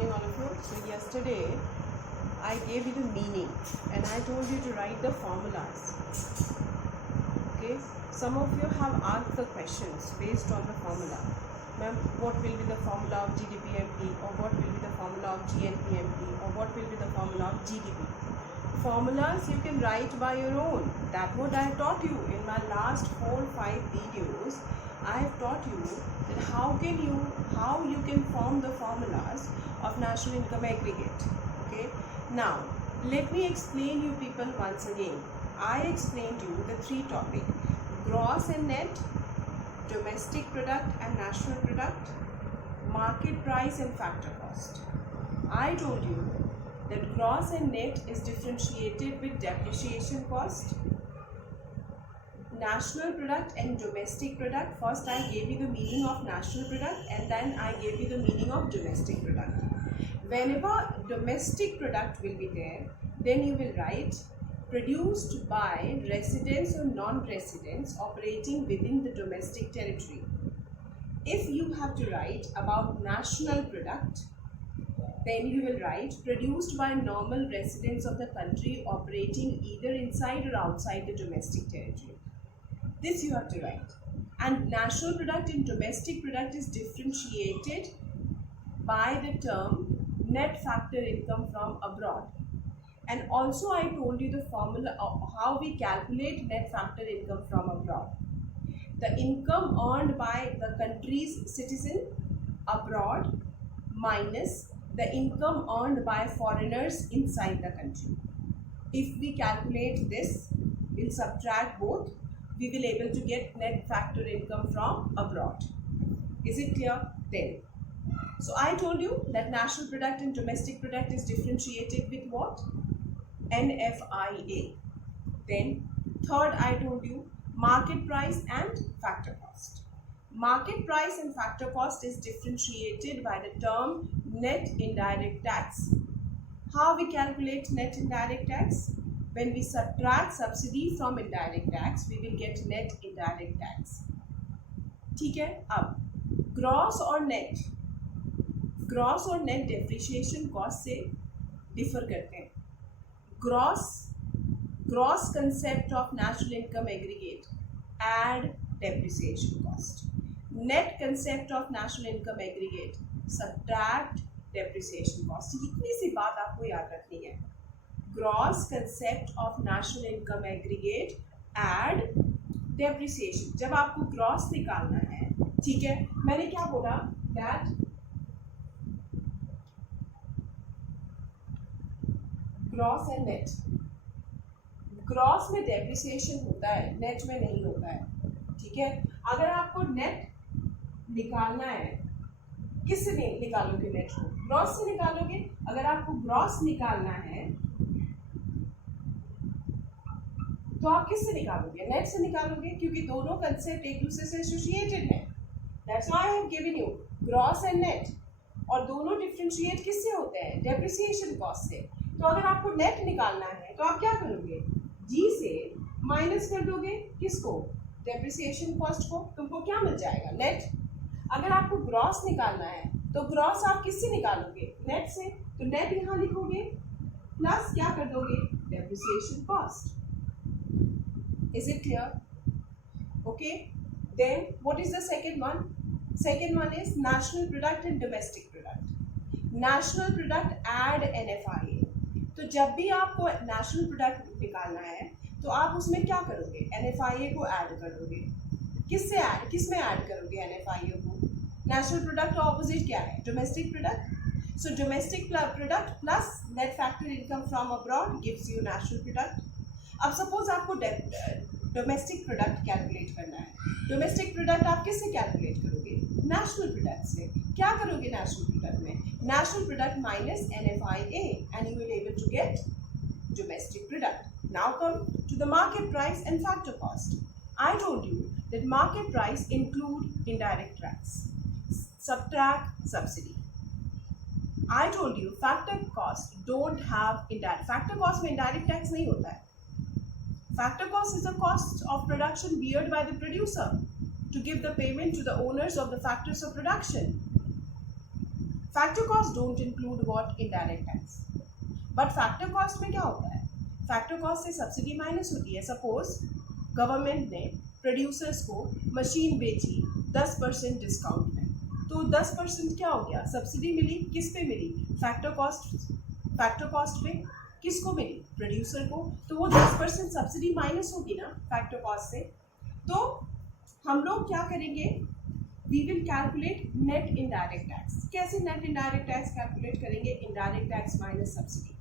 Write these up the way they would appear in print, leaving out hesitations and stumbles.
morning all of you. So yesterday I gave you the meaning and I told you to write the formulas. Okay, some of you have asked the questions based on the formula. Ma'am, what will be the formula of GDPMP, or what will be the formula of GNPMP, or what will be the formula of GDP? Formulas you can write by your own. That's what I taught you in my last 4 or 5 videos. I have taught you that how you can form the formulas of national income aggregate. Okay, now let me explain you people once again. I explained you the 3 topics: gross and net, domestic product and national product, market price and factor cost. I told you that gross and net is differentiated with depreciation cost, national product and domestic product. First I gave you the meaning of national product and then I gave you the meaning of domestic product. Whenever domestic product will be there, then you will write produced by residents or non-residents operating within the domestic territory. If you have to write about national product, then you will write produced by normal residents of the country operating either inside or outside the domestic territory. This you have to write. And national product and domestic product is differentiated by the term net factor income from abroad. And also I told you the formula of how we calculate net factor income from abroad. The income earned by the country's citizen abroad minus the income earned by foreigners inside the country. If we calculate this, we'll subtract both, we will able to get net factor income from abroad. Is it clear? Then, so I told you that national product and domestic product is differentiated with what? NFIA. Then third I told you market price and factor cost. Market price and factor cost is differentiated by the term net indirect tax. How we calculate net indirect tax? When we subtract subsidy from indirect tax, we will get net indirect tax. ठीक है? अब gross और net depreciation cost से differ करते हैं. Gross concept of national income aggregate, add depreciation cost. Net concept of national income aggregate, subtract depreciation cost. इतनी सी बात आपको याद रखनी है. Gross concept of national income aggregate, add depreciation. जब आपको gross निकालना है, ठीक है, मैंने क्या बोला? That gross and net. Gross में डेप्रिसिएशन होता है, नेट में नहीं होता है. ठीक है, अगर आपको नेट निकालना है, किससे निकालोगे नेट को? ग्रॉस से निकालोगे. अगर आपको ग्रॉस निकालना है तो आप किससे निकालोगे? नेट से निकालोगे, क्योंकि दोनों कंसेप्ट एक दूसरे से एसोसिएटेड है. That's why I have given you gross and net. और दोनों डिफरेंशिएट किससे होते हैं? डेप्रिसिएशन कॉस्ट से. तो अगर आपको नेट निकालना है तो आप क्या करोगे? जी से माइनस कर दोगे. किसको? डेप्रिसिएशन कॉस्ट को. तुमको क्या मिल जाएगा? नेट. अगर आपको ग्रॉस निकालना है तो ग्रॉस आप किससे निकालोगे? नेट से. तो नेट यहाँ लिखोगे प्लस क्या कर दोगे? Depreciation cost. Is it clear? Okay. Then what is the second one? Second one is national product and domestic product. National product add NFIA. तो जब भी आपको नेशनल प्रोडक्ट निकालना है तो आप उसमें क्या करोगे? NFIA को ऐड कर दोगे. किस में ऐड करोगे NFIA को? नेशनल प्रोडक्ट का ऑपोजिट क्या है? Domestic product. So domestic product plus net factor income from abroad gives you national product. अब सपोज आपको डोमेस्टिक प्रोडक्ट कैलकुलेट करना है. डोमेस्टिक प्रोडक्ट आप किससे कैलकुलेट करोगे? नेशनल प्रोडक्ट से. क्या करोगे नेशनल प्रोडक्ट में? National product minus NFIA and you will able to get domestic product. Now come to the market price and factor cost. I told you that market price include indirect tax, subtract subsidy. I told you factor cost don't have indirect. Factor cost में indirect tax नहीं होता है. Factor cost is the cost of production beared by the producer to give the payment to the owners of the factors of production. Factor cost don't include what, indirect tax. But factor cost में क्या होता है, factor cost से subsidy minus होती है। Suppose government ने producers को machine बेची 10% डिस्काउंट में, तो 10% क्या हो गया, सब्सिडी मिली, किस पे मिली, फैक्टर कॉस्ट पे, किसको मिली, प्रोड्यूसर को, तो वो 10% सब्सिडी माइनस होगी ना फैक्टर कॉस्ट से। तो हम लोग क्या करेंगे, we will calculate net indirect tax. कैसे नेट इनडायरेक्ट टैक्स कैलकुलेट करेंगे, indirect tax minus subsidy.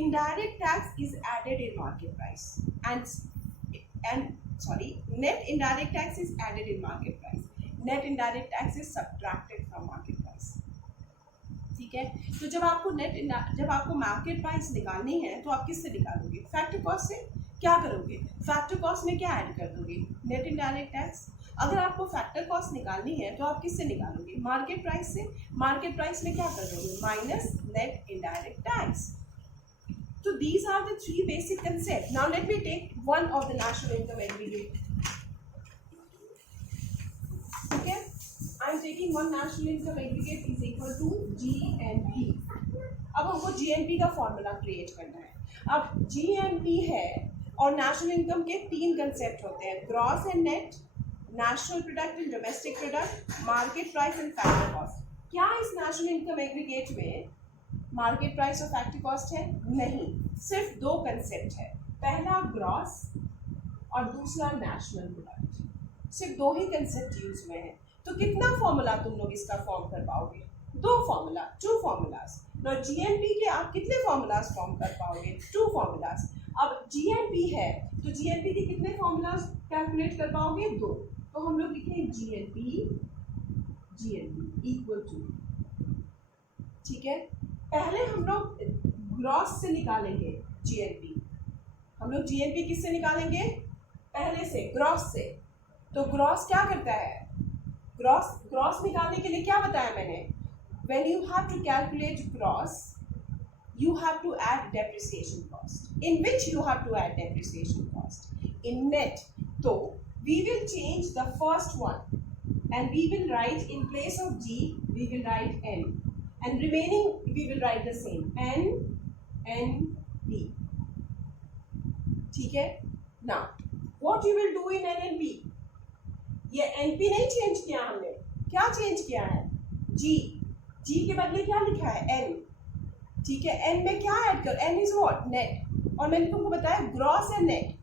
Indirect tax is added in market price net indirect tax is added in market price, net indirect tax is subtracted from market price। ठीक है, तो जब आपको market price निकालनी है तो आप किससे निकालोगे, फैक्टर कॉस्ट से। क्या करोगे, फैक्टर कॉस्ट में क्या ऐड कर दोगे, नेट इनडायरेक्ट टैक्स। अगर आपको फैक्टर कॉस्ट निकालनी है तो आप किससे निकालोगे, मार्केट प्राइस से। मार्केट प्राइस में क्या कर दोगे, minus net indirect tax. So these are the three basic concepts. Now let me take one of the national income aggregate. Okay, I am taking one national income aggregate is equal to GNP. अब हमको GNP का formula create करना है। अब GNP है और national income के तीन कंसेप्ट होते हैं, gross and net, national product and domestic product, market price and factor cost. क्या इस नेशनल इनकम एग्रीगेट में मार्केट प्राइस और फैक्टर कॉस्ट है, नहीं, सिर्फ दो कंसेप्ट है, पहला ग्रॉस और दूसरा नेशनल प्रोडक्ट। सिर्फ दो ही कंसेप्ट यूज में है। तो कितना फॉर्मूला तुम लोग इसका फॉर्म कर पाओगे, दो फॉर्मूला, 2 फॉर्मूलाज। और जीएनपी के आप कितने फॉर्मूलाज फॉर्म कर पाओगे, 2 फॉर्मूलाज। अब जीएनपी है तो जीएनपी के कितने फॉर्मूलाज कैलकुलेट कर पाओगे, 2। तो हम लोग लिखेंगे जीएनपी इक्वल टू, ठीक है, पहले हम लोग ग्रॉस से निकालेंगे जीएनपी। हम लोग जीएनपी किससे निकालेंगे, पहले से, ग्रॉस से। तो ग्रॉस क्या करता है, ग्रॉस निकालने के लिए क्या बताया मैंने, when you have to calculate gross you have to add depreciation cost. In which you have to add depreciation cost? In net. So we will change the first one and we will write, in place of G we will write N, and remaining we will write the same, NNP. ठीक है, now what you will do in NNP, ये NP नहीं change किया हमने, क्या change किया है, G के बदले क्या लिखा है, N। ठीक है, एन में क्या ऐड कर, एन इज व्हाट, नेट। और मैंने तुमको बताया gross and net.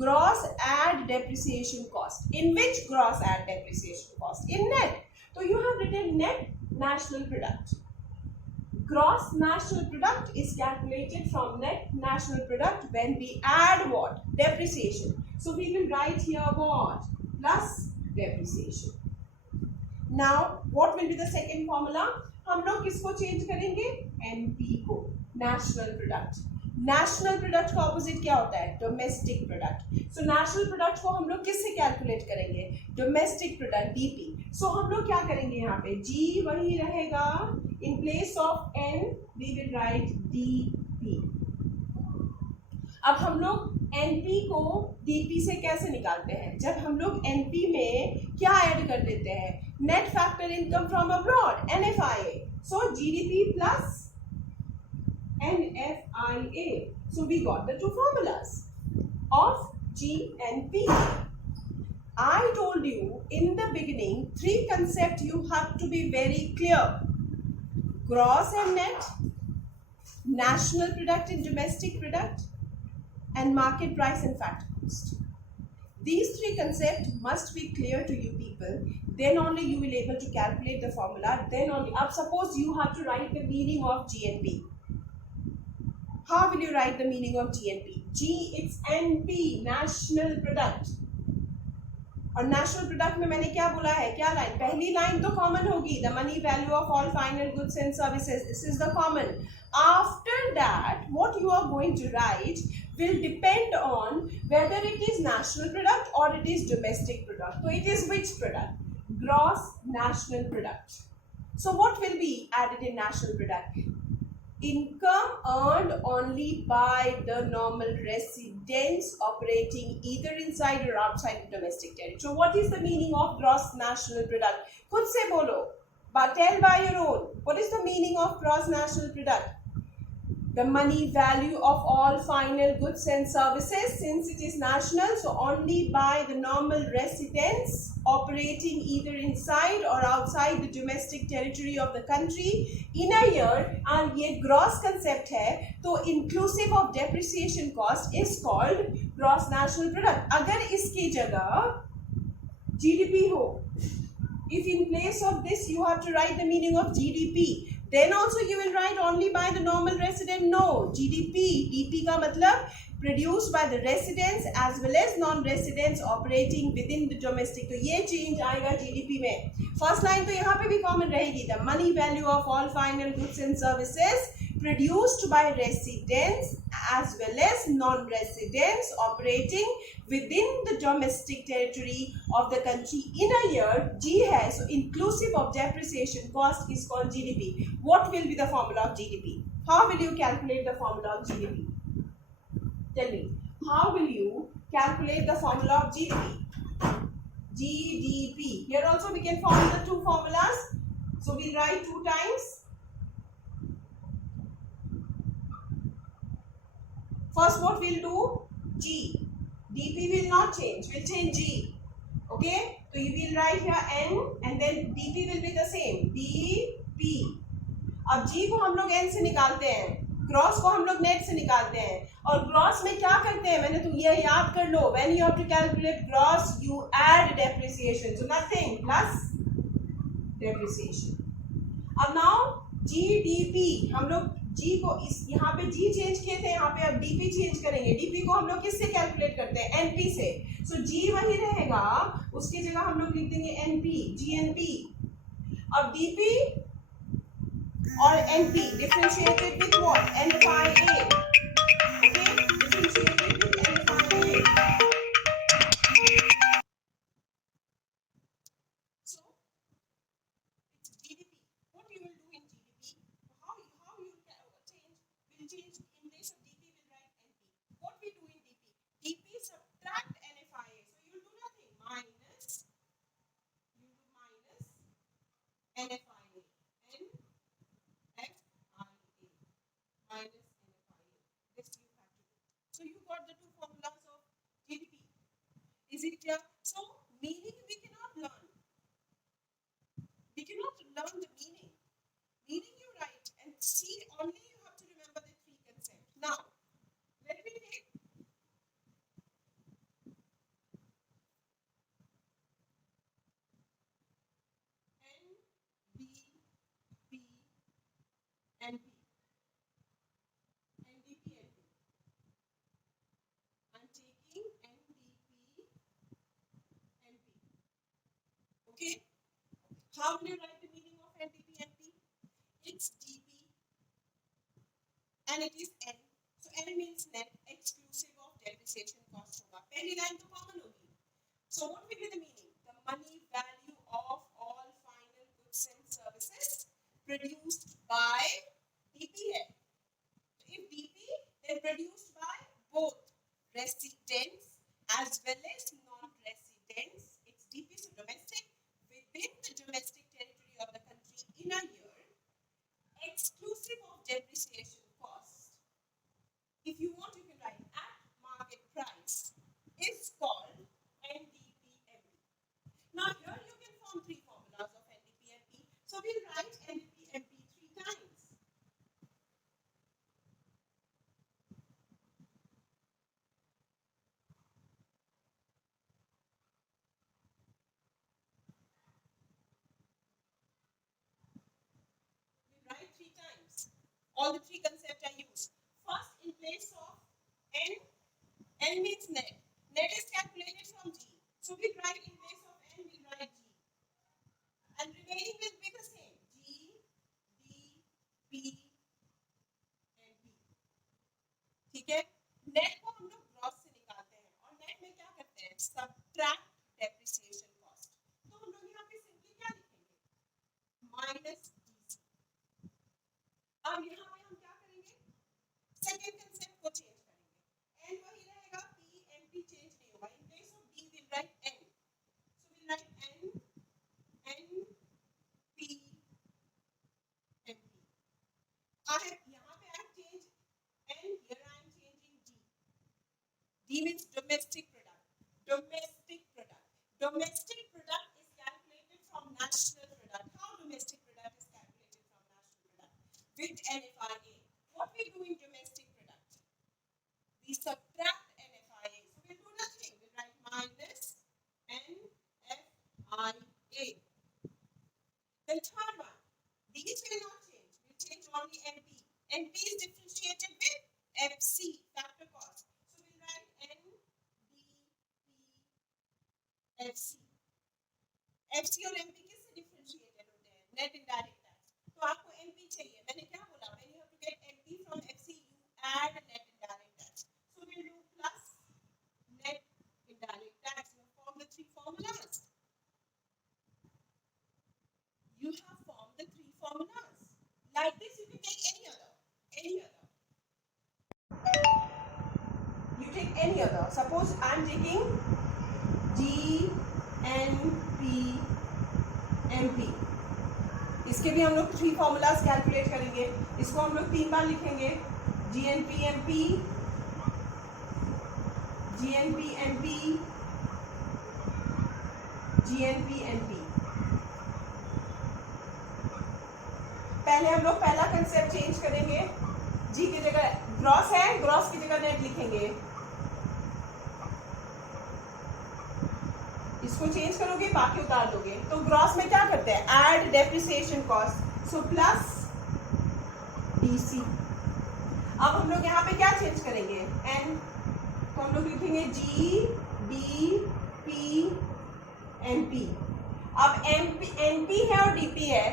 Gross add depreciation cost, in which gross add depreciation cost, in net. तो you have written net national product. Gross national product is calculated from net national product when we add what, depreciation. So we will write here what, plus depreciation. Now what will be the second formula, हम लोग किसको change करेंगे, NP को, national product. National product का opposite क्या होता है, domestic product. So national product को हम लोग किससे कैलकुलेट करेंगे, डोमेस्टिक प्रोडक्ट, डीपी। सो हम लोग क्या करेंगे, यहाँ पे जी वही रहेगा, in place of N we will write DP. अब हम लोग एनपी को डीपी से कैसे निकालते हैं, जब हम लोग एनपी में क्या ऐड कर देते हैं, net factor income from abroad, NFIA. So GDP plus NFIA. So we got the two formulas of GNP. I told you in the beginning, 3 concepts you have to be very clear: gross and net, national product and domestic product, and market price and factor cost. These 3 concepts must be clear to you people. Then only you will able to calculate the formula. Then only. Up suppose you have to write the meaning of GNP. How will you write the meaning of GNP? G, it's NP, national product. और national product में मैंने क्या बोला है, क्या line, पहली line तो common होगी, the money value of all final goods and services. This is the common. After that, what you are going to write will depend on whether it is national product or it is domestic product. So it is which product? Gross national product. So what will be added in national product? Income earned only by the normal residents operating either inside or outside the domestic territory. So what is the meaning of gross national product? खुद से बोलो, But tell by your own, what is the meaning of gross national product? The money value of all final goods and services. Since it is national, so only by the normal residents operating either inside or outside the domestic territory of the country in a year. And ये gross concept है, तो inclusive of depreciation cost is called gross national product. अगर इसकी जगह GDP हो, if in place of this you have to write the meaning of GDP, then also you will write only by the normal resident. No, GDP, DP का मतलब produced by the residents as well as non-residents operating within the domestic. तो ये change आएगा GDP में. First line तो यहाँ पे भी common रहेगी. The money value of all final goods and services produced by residents as well as non-residents operating within the domestic territory of the country in a year. G है, so inclusive of depreciation cost is called GDP. What will be the formula of GDP? How will you calculate the formula of GDP? Tell me, how will you calculate the formula of GDP? GDP. Here also we can form the two formulas. So we'll write 2 times. First, what we'll do? G. DP will not change. We'll change G. Okay? So you will write here N and then DP will be the same. DP. अब G को हम लोग N से निकालते हैं, gross को हम लोग नेट से निकालते हैं. और ग्रॉस में क्या करते हैं, मैंने तो ये याद कर लो. When you have to calculate gross, you add depreciation. So nothing plus depreciation. अब now GDP हम लोग G को इस यहाँ पे G चेंज किए थे, यहाँ पे अब DP चेंज करेंगे. DP को हम लोग किससे कैलकुलेट करते हैं? NP से. सो G वही रहेगा, उसकी जगह हम लोग लिख देंगे NP, GNP. अब DP और NP differentiated with what? NFIA. Okay, differentiated with NFIA. So you got the two formulas of GDP. Is it clear? So meaning we cannot learn. We cannot learn the meaning. Meaning you write and see, only you have to remember the 3 concepts. Now, let me take N, B, P, and P. NDP and P. I'm taking NDP and P. Okay? How will you write the meaning of NDP and P? It's DP and it is N. So N means net exclusive of depreciation cost होगा. पहली line तो common होगी. So what will be the meaning? The money value of all final goods and services produced by DP है. So if DP, then produced by both residents as well as non-residents. It's DP, so domestic, within the domestic territory of the country in a year, exclusive of depreciation cost. If you want, you can write at market price is called NDPMP. Now here you can form 3 formulas of NDPMP. So we'll write NDPMP 3 times. We write 3 times. All the 3 concepts are used. First, in place of N, N means net. Net is calculated from G. So we write in place of N, we write G. And remaining will be the same. G, D, P, and P. ठीक है? Net को हम लोग gross से निकालते हैं और net में क्या करते हैं? Subtract depreciation cost. तो हम लोग यहाँ पे सिंपली क्या लिखेंगे? Minus DC. अब यहाँ पे हम क्या करेंगे? सेकेंड कंसेप्ट को चेंज करेंगे. N वही रहेगा, P, MP चेंज नहीं होगा. In place of D we'll write N. FIA. Then third one, these will not change. We'll change only NP. NP is differentiated with FC, factor cost. So we'll write NDP FC. FC और MP किससे differentiated होते हैं? Net indirect tax. तो आपको MP चाहिए. मैंने क्या बोला? When you have to get MP from FC, you add net indirect tax. So we'll do plus net indirect tax. You form the three formulas. You have formed the three formulas. Like this, you can take any other. You take any other. Suppose I am taking GNP MP. इसके भी हम लोग three formulas calculate करेंगे. इसको हम लोग 3 बार लिखेंगे. GNP MP, GNP MP, GNP MP. पहले हम लोग पहला कंसेप्ट चेंज करेंगे. जी की जगह ग्रॉस है, ग्रॉस की जगह नेट लिखेंगे. इसको चेंज करोगे, बाकी उतार दोगे. तो ग्रॉस में क्या करते हैं? Add depreciation cost. So plus DC. अब हम लोग यहाँ पे क्या चेंज करेंगे? N. तो हम लोग लिखेंगे GDP MP. अब NP है और DP है.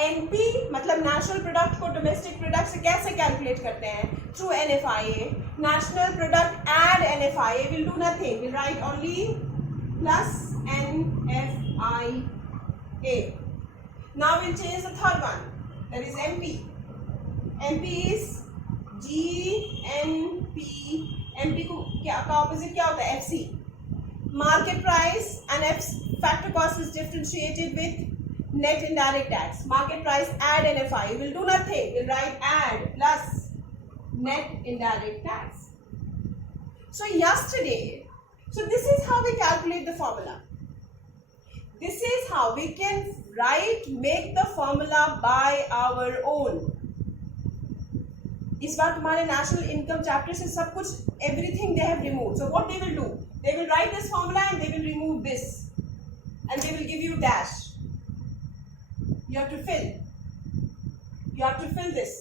NP मतलब नेशनल प्रोडक्ट को डोमेस्टिक प्रोडक्ट से कैसे कैलकुलेट करते हैं? Through NFIA. National product add NFIA will do nothing. Will write only plus NFIA. Now we'll change the third one. That is MP. MP is GNP. MP को क्या का opposite क्या होता है? FC. Market price and factor cost is differentiated with net indirect tax. Market price add NFIA. We'll do nothing. We'll write add plus net indirect tax. So this is how we calculate the formula. This is how we can make the formula by our own. इस बार तुम्हारे national income chapter से सब कुछ everything they have removed. So what they will do? They will write this formula and they will remove this, and they will give you dash. You have to fill. You have to fill this.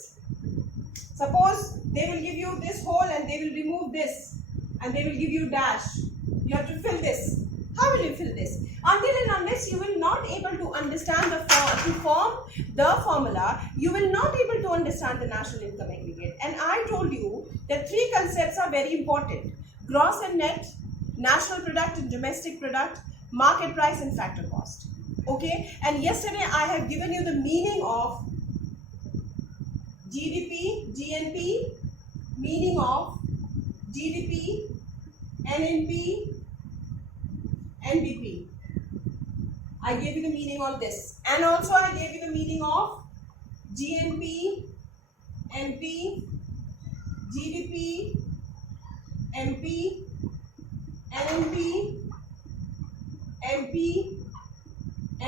Suppose they will give you this whole and they will remove this, and they will give you dash. You have to fill this. How will you fill this? Until and unless you will not able to understand to form the formula, you will not able to understand the national income aggregate. And I told you that 3 concepts are very important: gross and net, national product and domestic product, market price and factor cost. Okay? And yesterday I have given you the meaning of GDP, GNP, meaning of GDP, NNP, NDP. I gave you the meaning of this, and also I gave you the meaning of GNP, NP, GDP, MP, NNP, MP,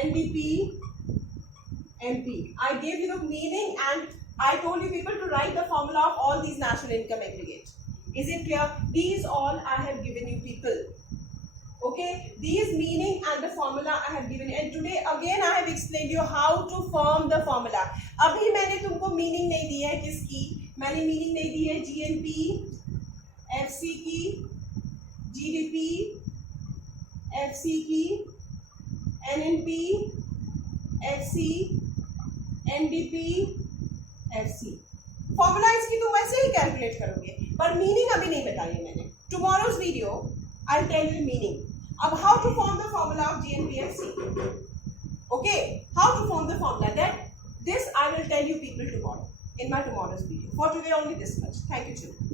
NDP, MP. I gave you the meaning and I told you people to write the formula of all these national income aggregate. Is it clear? These all I have given you people. Okay, these meaning and the formula I have given you, and today again I have explained you how to form the formula. अभी मैंने तुमको meaning नहीं दी है. किसकी? मैंने meaning नहीं दी है GNP, FC की, GDP, FC की, NNP, FC, NDP, FC. Formula इसकी तुम वैसे ही कैलकुलेट करोगे, पर मीनिंग अभी नहीं बताई है मैंने. Tomorrow's video I will tell you meaning. अब how to form the formula of GNPFC. Okay, how to form the formula, that this I will tell you people tomorrow in my tomorrow's video. For today only this much. Thank you children.